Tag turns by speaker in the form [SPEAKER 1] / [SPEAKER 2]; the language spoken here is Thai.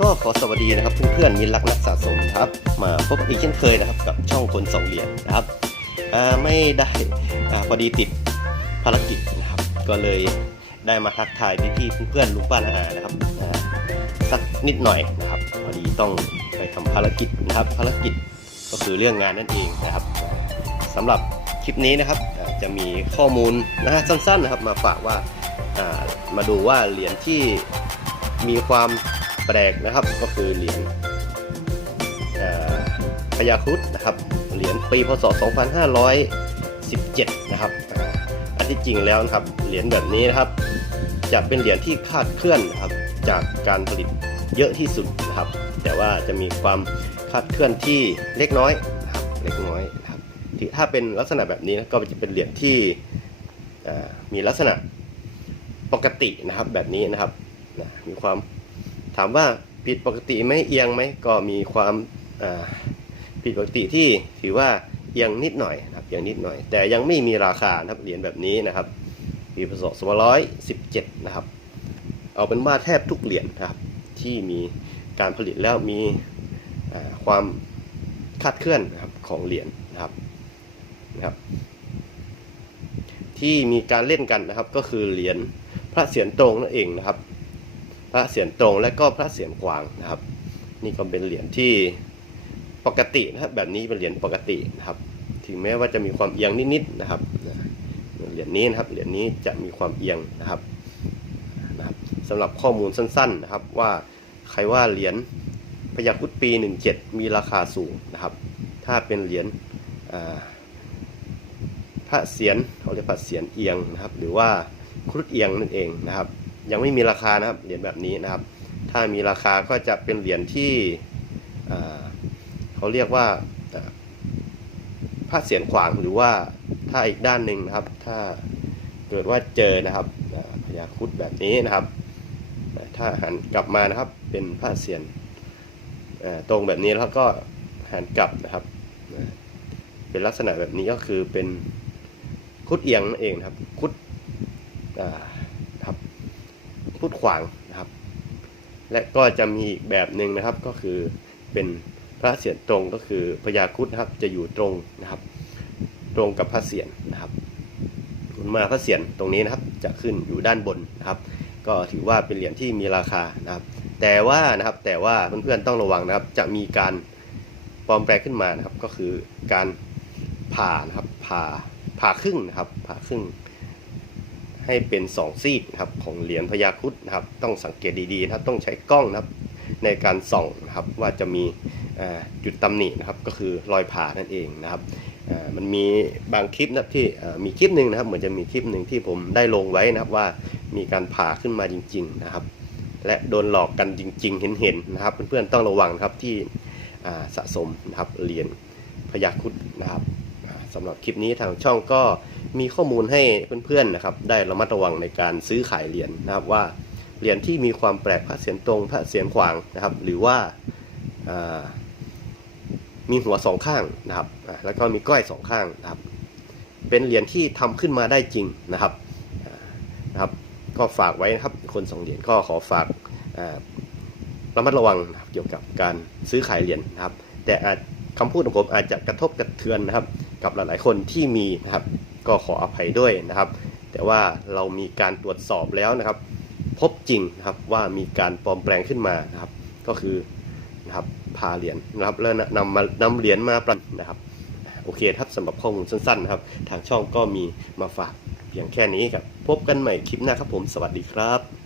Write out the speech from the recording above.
[SPEAKER 1] ก็ขอสวัสดีนะครับเพื่อนๆมิตรรักนักสะสมนะครับ มาพบอีกเช่นเคยนะครับกับช่องคนสองเหรียญนะครับไม่ได้พอดีติดภารกิจนะครับ ก็เลยได้มาทักทายพี่ๆเพื่อนๆลุงป้านาอานะครับสักนิดหน่อยนะครับพอดีต้องไปทำภารกิจนะครับ ภารกิจก็คือเรื่องงานนั่นเองนะครับสำหรับคลิปนี้นะครับจะมีข้อมูลนะฮะสั้นๆนะครับมาฝากว่ามาดูว่าเหรียญที่มีความ แปลกนะครับก็คือเหรียญพญาครุฑนะครับเหรียญปีพศ 2517 นะครับอันที่จริงแล้วนะครับเหรียญแบบนี้นะครับ จะเป็นเหรียญที่คาดเคลื่อนนะครับจากการผลิตเยอะที่สุดนะครับ แต่ว่าจะมีความคาดเคลื่อนที่เล็กน้อยนะครับเล็กน้อยนะครับที่ถ้าเป็นลักษณะแบบนี้นะก็จะเป็นเหรียญที่มีลักษณะปกตินะครับแบบนี้นะครับนะมีความ ถามว่าผิดปกติไหมเอียงไหมก็มีความผิดปกติที่ถือว่าเอียงนิดหน่อยนะครับเอียงนิดหน่อย แต่ยังไม่มีราคานะครับเหรียญแบบนี้นะครับปีพศ2517 นะครับ เอาเป็นว่าแทบทุกเหรียญนะครับที่มีการผลิตแล้วมีความคาดเคลื่อนนะครับของเหรียญนะครับนะครับที่มีการเล่นกันนะครับก็คือเหรียญพระเศียรตรงนั่นเองนะครับ ระเศียรตรงและก็พระเศียรกวางนะครับ นี่ก็เป็นเหรียญที่ปกตินะครับแบบนี้เป็นเหรียญปกตินะครับ ถึงแม้ว่าจะมีความเอียงนิดๆนะครับเหรียญนี้นะครับเหรียญนี้จะมีความเอียงนะครับนะครับสำหรับข้อมูลสั้นๆนะครับว่าใครว่าเหรียญพยาครุดปี 17 มีราคาสูงนะครับ ถ้าเป็นเหรียญพระเศียรเขาเรียกพระเศียรเอียงนะครับ หรือว่าครุฑเอียงนั่นเองนะครับ ยังไม่มีราคานะครับเหรียญแบบนี้นะครับ ถ้ามีราคาก็จะเป็นเหรียญที่เขาเรียกว่าอ่าพระเศียรขวางหรือว่าถ้าอีกด้านหนึ่งนะครับ ถ้าเกิดว่าเจอนะครับพญาคุดแบบนี้นะครับ ถ้าหันกลับมานะครับเป็นพระเศียรอ่าตรงแบบนี้แล้วก็หันกลับนะครับ เป็นลักษณะแบบนี้ก็คือเป็นคุดเอียงนั่นเองครับคุดอ่า ครุดขวางนะครับ และก็จะมีอีกแบบหนึ่งนะครับก็คือเป็นพระเศียรตรงก็คือพญาครุฑนะครับจะอยู่ตรงนะครับ ตรงกับพระเศียรนะครับมาพระเศียรตรงนี้นะครับจะขึ้นอยู่ด้านบนนะครับ ก็ถือว่าเป็นเหรียญที่มีราคานะครับ แต่ว่านะครับแต่ว่าเพื่อนๆต้องระวังนะครับ จะมีการปลอมแปลงขึ้นมานะครับ ก็คือการผ่านะครับผ่าผ่าครึ่งนะครับผ่าครึ่ง ให้เป็นสองซีกนะครับของเหรียญพญาครุฑนะครับต้องสังเกตดีๆนะครับต้องใช้กล้องนะครับในการส่องนะครับว่าจะมีจุดตำหนินะครับก็คือรอยผ่านั่นเองนะครับมันมีบางคลิปนะที่มีคลิปหนึ่งนะครับเหมือนจะมีคลิปหนึ่งที่ผมได้ลงไว้นะครับว่ามีการผ่าขึ้นมาจริง ๆนะครับ และโดนหลอกกันจริง ๆ เห็นๆนะครับเพื่อนๆต้องระวังครับที่สะสมนะครับเหรียญพญาครุฑนะครับอ่าสำหรับคลิปนี้ทางช่องก็ มีข้อมูลให้เพื่อนๆนะครับได้ระมัดระวังในการซื้อขายเหรียญนะครับว่าเหรียญที่มีความแปลกพระเศียรตรงพระเศียรขวางนะครับ หรือว่าามีหัวสองข้างนะครับแล้วก็มีก้อยสองข้างนะครับ เป็นเหรียญที่ทำขึ้นมาได้จริงนะครับนะครับ ก็ฝากไว้นะครับคนสองเหรียญก็ขอฝาการะมัดระวังนะเกี่ยวกับการซื้อขายเหรียญนะครับ แต่อาจคำพูดของผมอาจจะกระทบกระเทือนนะครับ กับหลายๆคนที่มีนะครับ ก็ขออภัยด้วยนะครับ แต่ว่าเรามีการตรวจสอบแล้วนะครับ พบจริงนะครับว่ามีการปลอมแปลงขึ้นมานะครับ ก็คือนะครับพาเหรียญนะครับแล้วนำมานำเหรียญมาประนะครับโอเคครับสำหรับข้อมูลสั้นๆนะครับ ทางช่องก็มีมาฝากเพียงแค่นี้ครับ พบกันใหม่คลิปหน้าครับผม สวัสดีครับ